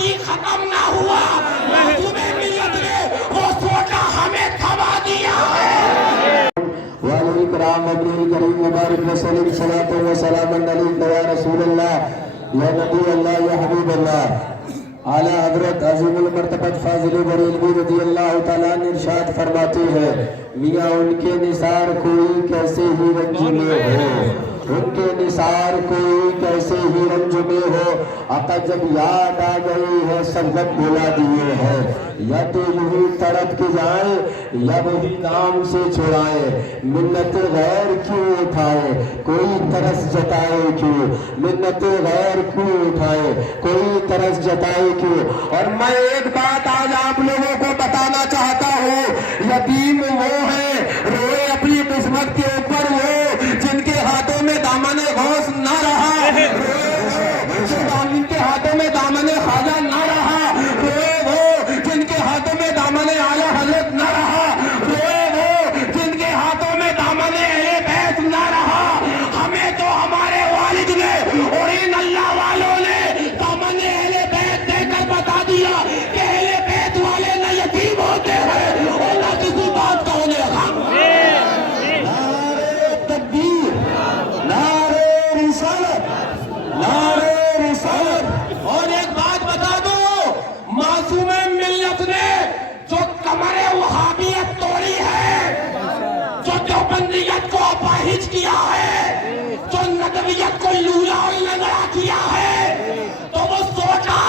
ابھی ختم نہ ہوا، معصوم ملت نے وہ سوچا ہمیں تھما دیا ہے۔ والد کرام ابن کریم مبارک وسلم صلاۃ و سلام علیک یا رسول اللہ یا نبی اللہ یا حبیب اللہ۔ اعلیٰ حضرت عظیم المرتبت فاضل بریلوی رضی اللہ تعالیٰ نے ارشاد فرماتے ہیں، میاں ان کے نثار کوئی کیسے ہی رنج میں ہو، ان کے نثار کوئی کیسے ہی رنج میں ہو، آقا جب یاد آ گئی ہے سب غم بھلا دیے ہیں، یا تو یہی تڑپ کے جائیں یا وہی نام سے چھڑائیں، منت غیر کیوں اٹھائے کوئی ترس جتائے کیوں، منت غیر کیوں اٹھائے کوئی ترس جتائے کیوں۔ اور میں ایک بات آج آپ لوگوں کو بتانا چاہتا ہوں، یتیم وہ ہے روئے اپنی قسمت کے اوپر وہ جن کے ہاتھوں میں دامن غوث نہ رہا، جن کے ہاتھوں میں دامن خواجہ نہ رہا، روئے وہ جن کے ہاتھوں میں دامن اعلیٰ حضرت نہ رہا، روئے وہ جن کے ہاتھوں میں دامن اہل بیت نہ رہا۔ ہمیں تو ہمارے والد نے اور ان اللہ والوں نے دامن اہل بیت دے کر بتا دیا کہ اہل بیت والے نہ یتیم ہوتے ہیں اور نہ کسی بات کا انہیں غم۔ نعرہ تکبیر، نعرہ رسالت، نعرہ رسالت۔ اور ایک بات بتا دو، معصوم ملت نے جو کمر وہابیت توڑی ہے، جو دیوبندیت کو اپاہج کیا ہے، جو ندویت کو لولا اور لنگڑا کیا ہے، تو وہ سوچا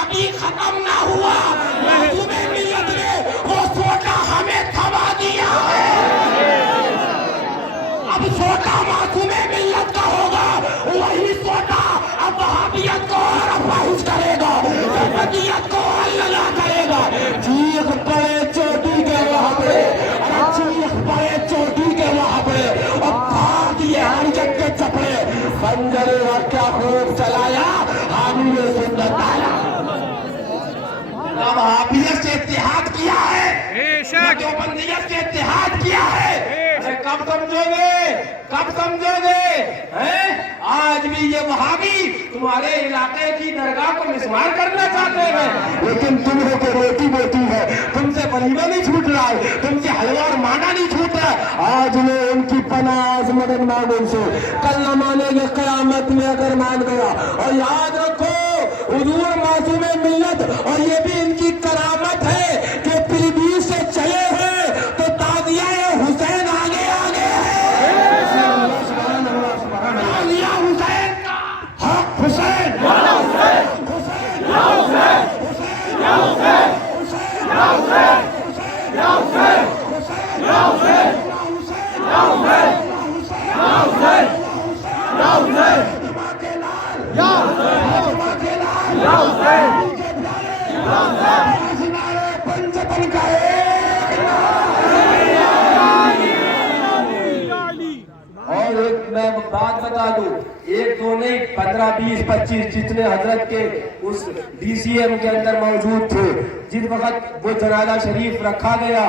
ابھی ختم نہ ہوا، معصوم ملت نے وہ سوچا ہمیں تھما دیا ہے۔ اب سوچا معصوم ملت کا ہوگا، وہی سوچا اب وہابیت کو اور اپاہج کرے گا، دیوبندیت کو اور لنگڑا کرے گا۔ چیخ پڑے چوٹی کے وہاں پہ، چیخ پڑے چوٹی کے وہاں پہ، اور پھاڑ دیے ہر جگ کے چپڑے، خنجر اور کیا خوب چلایا حامی سنت آیا۔ نہ وہابیت سے اتحاد کیا ہے، نہ دیوبندیت سے اتحاد کیا ہے۔ کب سمجھو گے، کب سمجھو گے؟ آج بھی یہ وہابی تمہارے علاقے کی درگاہ کو مسمار کرنا چاہتے ہیں، لیکن تمہیں تو روٹی بیٹی ہے، تم سے ولیمہ نہیں چھوٹ رہا ہے، تم سے حلوہ اور مانڈا نہیں چھوٹ رہا ہے۔ آج میں ان کی پناہ مدد مانگوں سے، کل نہ مانے گے قیامت میں اگر مان گیا۔ اور یاد رکھو حضور معصوم ملت، اور یہ بھی ان کی کرامت ہے کہ پیلی سے چلے ہیں تو تازیہ حسین آگے آگے ہے۔ تازیہ حسین کا حق حسین، یا حسین، یا حسین، یا حسین، یا حسین، یا حسین، یا حسین، یا حسین، یا حسین، یا حسین، یا پنجتن کا اور ایک میں بات بتا دوں، ایک دو نہیں 15 20 25 جتنے حضرت کے اس ڈی سی ایم کے اندر موجود تھے، جس وقت وہ جنازہ شریف رکھا گیا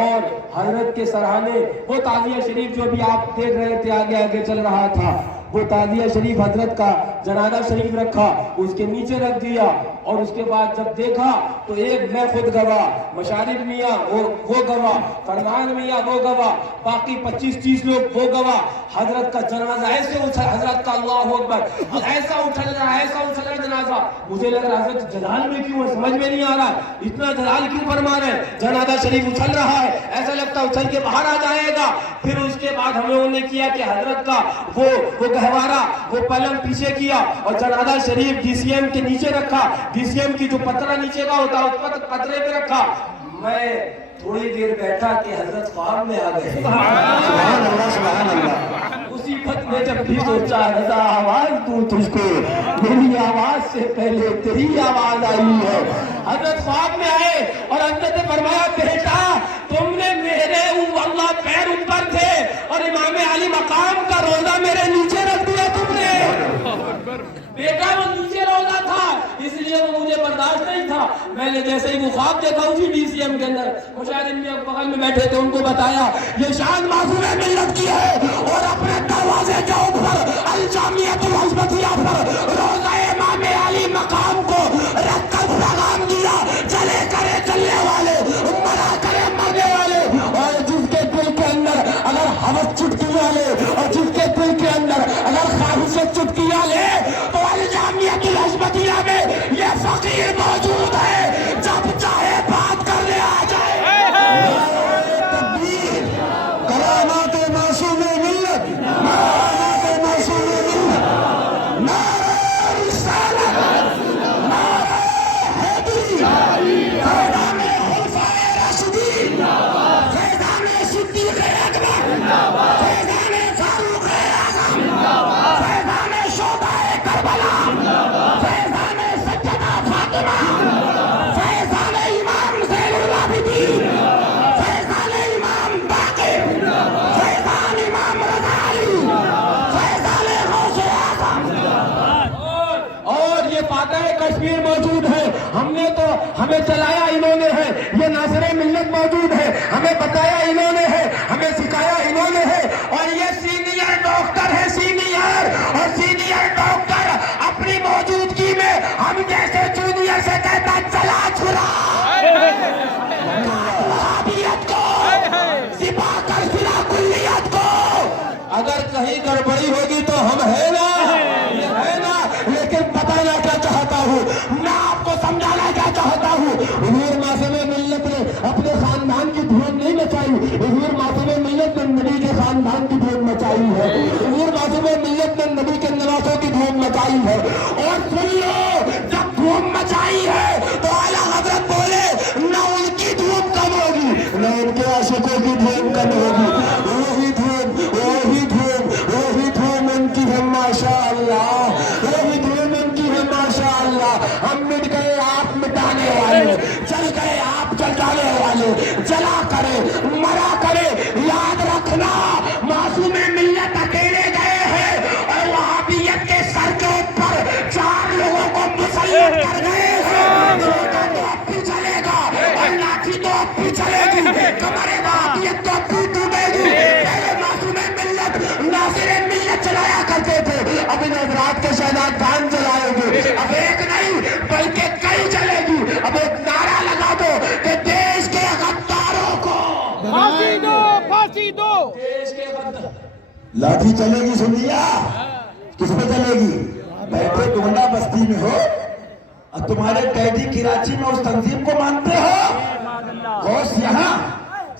اور حضرت کے سرہانے وہ تعزیہ شریف جو بھی آپ دیکھ رہے تھے آگے آگے چل رہا تھا، وہ تعزیہ شریف حضرت کا جنازہ شریف رکھا، اس کے نیچے رکھ دیا، اور اس کے بعد جب دیکھا تو ایک میں خود گواہ، مشارف میاں وہ گواہ، فرمان میاں وہ گواہ، باقی 25 30 لوگ وہ گواہ، حضرت کا جنازہ ایسے اچھل، حضرت کا اللہ اکبر ایسا اچھل رہا جنازہ، مجھے لگ رہا حضرت جلال میں کیوں ہے، سمجھ میں نہیں آ رہا اتنا جلال کیوں فرما رہے ہیں، جنازہ شریف اچھل رہا ہے، ایسا لگتا ہے اچھل کے باہر آ جائے گا۔ پھر اس کے بعد ہم لوگوں نے کیا کہ حضرت کا وہ گہوارہ، وہ پلنگ پیچھے کیا اور جنازہ شریف ڈی سی ایم کے نیچے رکھا، ڈی سی ایم کی جو پترا نیچے کا ہوتا ہے اس پر پترے پہ رکھا۔ میں تھوڑی دیر بیٹھا کہ حضرت خواب میں آ گئے، سبحان اللہ سبحان اللہ۔ اسی وقت میں جب بھی سوچا رضا آواز دوں تجھ کو، میری آواز سے پہلے تیری آواز آئی ہے۔ حضرت خواب میں آئے اور حضرت نے فرمایا بیٹا تم نے میرے اللہ پیر اوپر تھے اور امام علی مقام کا روزہ میرے نیچے رکھ دیا تم نے۔ بیٹا وہ نیچے روزہ تھا اس لیے وہ مجھے برداشت نہیں تھا، میں نے جیسے ہی وہ خواب دیکھا اسی ڈی سی ایم کے اندر مشاہدین میں بغل میں بیٹھے تھے، ان کو بتایا یہ شان معصوم ملت کی ہے، اور اپنے دروازے کے اوپر الجامعۃ الحزبیہ پر روزہ امام علی مقام کو رکھ کر सवाल है तो अल-जामियतुल हज़मतिया में ये फकीर मौजूद है, जब चाहे बात करने आ जाए। तकबीर, करामात मासूम मिल्लत, करामात मासूम मिल्लत, नारे रिसालत, नारे हैदरी, फैज़ान खुलफाए राशिदीन, फैज़ान सिद्दीक़ अकबर, फैज़ान फारूक आज़म, फैज़ान शोहदाए करबला, फैज़ान सज्जदा फातिमा, फैज़ान इमाम ज़ैनुल आबिदीन, फैज़ान इमाम बाक़िर, फैज़ान इमाम रज़ा अली, फैज़ान गौसे आज़म। और ये फातह कश्मीर मौजूद है। हमें चलाया इन्होंने है। ये नासरे मिल्लत मौजूद है, हमें बताया इन्होंने है, हमें सिखाया इन्होंने है। और ये सीनियर डॉक्टर है, सीनियर, और सीनियर डॉक्टर अपनी मौजूदगी में हम जैसे जूनियर से कहता चला छुरा वहाबियत को सिपा कर फिरा कुल्लियत को। अगर कहीं गड़बड़ी होगी तो हम है ना, ये है ना। लेकिन बताना क्या चाहता हूँ, मैं आपको समझाना क्या चाहता हूँ, हुजूर मासूम मिल्लत ने अपने खानदान की धूम नहीं मचाई, हुजूर मासूम मिल्लत ने नबी के खानदान की धूम मचाई है, हुजूर मासूम मिल्लत ने नबी के नवासों की धूम मचाई है। और सुन लो, जब धूम मचाई है तो आला हजरत बोले न उनकी धूम कम होगी न उनके आशिकों की धूम कम होगी। वही धूम, वही धूम, वही धूम उनकी है माशाअल्लाह, वही धूम उनकी है माशाअल्लाह। हम मिट गए आप मिटाने वाले, चल गए आप चल जाने वाले, जला करे मरा करे। याद रखना, मासूम मिल्लत अकेले गए हैं और वहाबियत के सर के ऊपर 4 लोगों को मुसल्लत कर गए हैं। छोटा तो अब भी चलेगा और लाठी तो अब भी चलेगी, कमरे वहाबियत तो अब भी टूटेगी। पहले मासूम मिल्लत नासिर मिल्लत चलाया करते थे, अब इन हज़रात के शहनाज खान चलाएंगे। अब एक नहीं बल्कि कई चलेगी। अब एक नारा लगा दो कि देश के गद्दारों को फांसी दो, फांसी दो। देश के गद्दार। लाठी चलेगी, सुन लिया? किस पे चलेगी? बैठे डोंडा बस्ती में हो और तुम्हारे डैडी कराची में उस तंजीम को मानते हो। गौस यहाँ,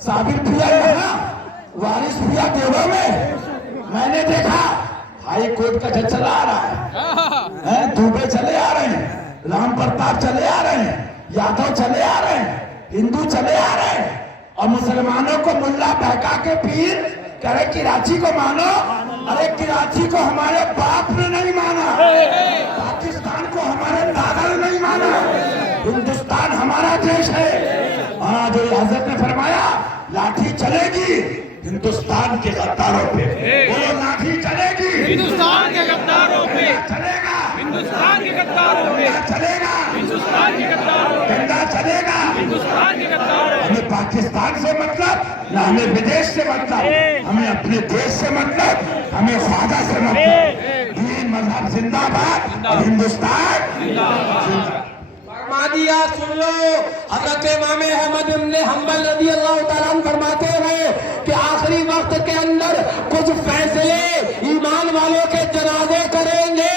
साबिर भैया यहाँ, वारिस भैया देवा में। मैंने देखा हाई कोर्ट का जज चला आ रहा है, दुबे चले आ रहे हैं, राम प्रताप चले आ रहे हैं, यादव चले आ रहे हैं, हिंदू चले आ रहे हैं, और मुसलमानों को मुल्ला बहका के पीर कह रहे कराची को मानो। अरे कराची को हमारे बाप ने नहीं माना, पाकिस्तान को हमारे दादा ने नहीं माना, हिंदुस्तान हमारा देश है। और जो हजरत ने फरमाया लाठी चलेगी हिंदुस्तान के गद्दारों पे, बोलो लाठी चलेगी हिंदुस्तान के गद्दारों पे, चलेगा, हिंदुस्तान के गद्दारों पे, चलेगा, हिंदुस्तान के गद्दारों पे, डंडा चलेगा। हिंदुस्तान के गद्दारों पे। हमें पाकिस्तान से मतलब न हमें विदेश से मतलब, हमें अपने देश से मतलब, हमें ख्वाजा से मतलब। दीन मजहब जिंदाबाद और हिंदुस्तान फरमा दिया। सुन लो, हजरत इमाम अहमद इब्न हंबल रज़ी अल्लाह तआला अन्हु फरमाते हैं कि आखिरी वक्त के अंदर कुछ फैसले ईमान वालों के जनाजे करेंगे।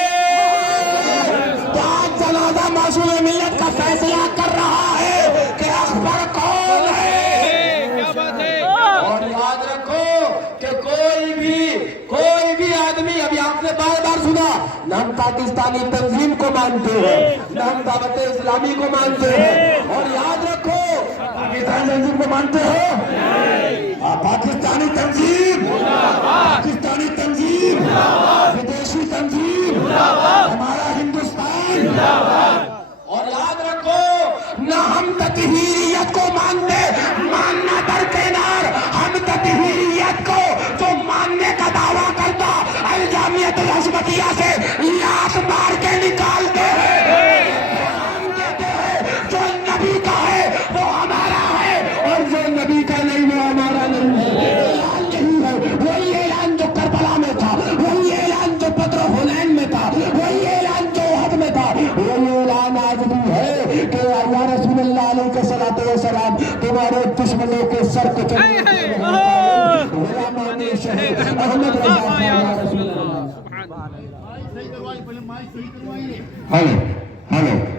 तो आज जनाजा मासूम मिल्लत का फैसला कर रहा है कि अकबर कौन है। क्या बात है। और याद रखो कि कोई भी आदमी, अभी आपने बार बार सुना, न हम पाकिस्तानी तंजीम को मानते हैं, न हम दावत इस्लामी को मानते हैं। और याद रखो, पाकिस्तानी तंजीम को मानते हो? पाकिस्तानी तंजीम, पाकिस्तानी तंजीम, विदेशी तंजीम, हमारा हिंदुस्तान। और याद रखो, न हम तकहीरियत को मानते, मानना दरकिनार, हम तकहीरियत को जो मानने का दावा करता अल-जामियतुल हज़मतिया से लात मार के निकालते हैं। हम कहते हैं जो नबी का है वो हमारा है और जो नबी का नहीं वो हमारा नहीं है। ऐलान यही है, वही ऐलान जो करबला में था, वही ऐलान जो बद्र हुनैन में था, वही ऐलान जो उहद में था, वही ऐलान आज भी है कि या रसूलुल्लाह अलैहि सलाम तुम्हारे दुश्मनों के सर को अहमद रज़ा। Hello hello